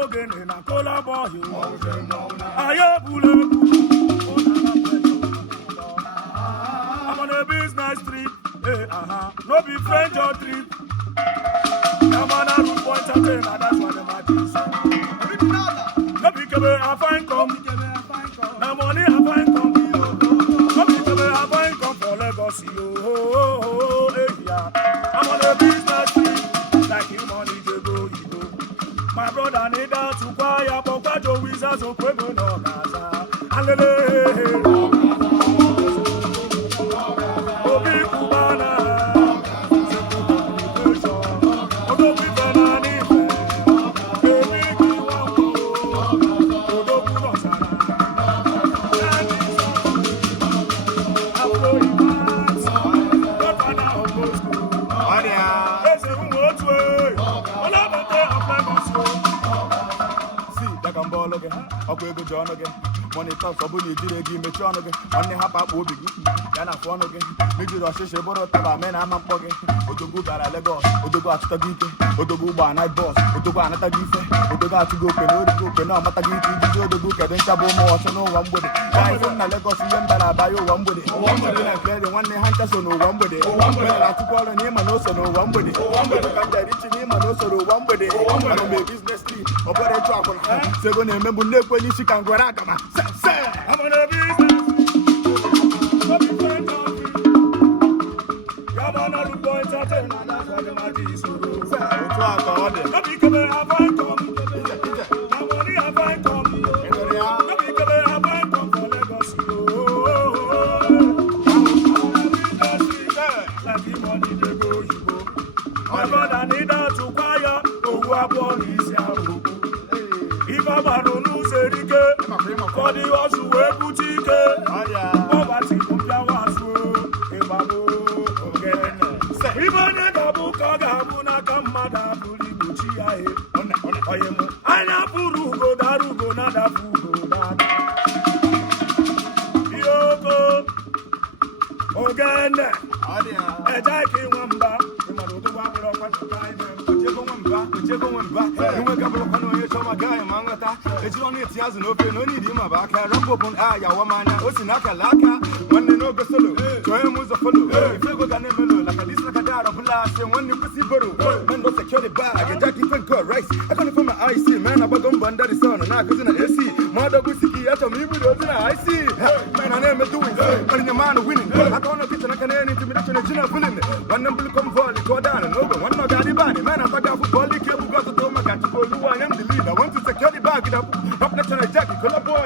Ogene na collabo you. Ayabule. I'm on a business trip. Hey, no be French or trip. I'm on a root point and that's what the matter is. No be kebe I find come. Now money I find come. No be kebe I find come for Lagos. Hey, yeah. I'm on a business trip. Like you money to go. My brother need that to buy a bocado wizards of Quebo no Gaza. Money talks about you did again, but you're again. Only half up will be Yana phone again. Maybe the Shisha Borota, men, I'm a pocket. Odogu got a Lego, Odogu at Tagiti, Odogu by night boss, Odogu and Tagife, Odogu to go, Odogu, no Matagiti, Odogu, and Tabo more, so no one would. I from the Lagos, that I buy you one body. One body, I play the one they hunt us on one body. One body, I took all the name and also no one body. One body, I reach him and also no one body. One body, business team, or better talk on her. So when I remember when you can go out. I'm on a business. You're on a good point. That's what the matter is. No be come I find come. No money I find come. No be come I find come for Lagos. Like the money they go, you go. My brother need that to quiet. Oh, who are born is your. If I'm a no serike, for the house who were boutique, poverty was even a gabu kagabuna kamada puli buchi I purugo darugo nada fugo Yoko Ogene Ejaki Wamba it's only 1,000 open, no need him back. I rap up on Ayawamana, Osinaka Laka, one no go solo, to him was a follow. If you go down like a list like a dad of last, and one you see Buru, man, don't secure the bag, and Jackie can call rice. I can't from my IC, man, about them bunder the sun, and I couldn't AC. Mother Whisky, I told me with those I see. Man, I never doing, but in your man winning. I don't know if I can intimidation and general filling it. One number come for the go down and over. One more daddy body, man, I thought I would call the cable got to do my cat to go. I am the leader. I want to secure the bag. Up next to the jacket, collabo,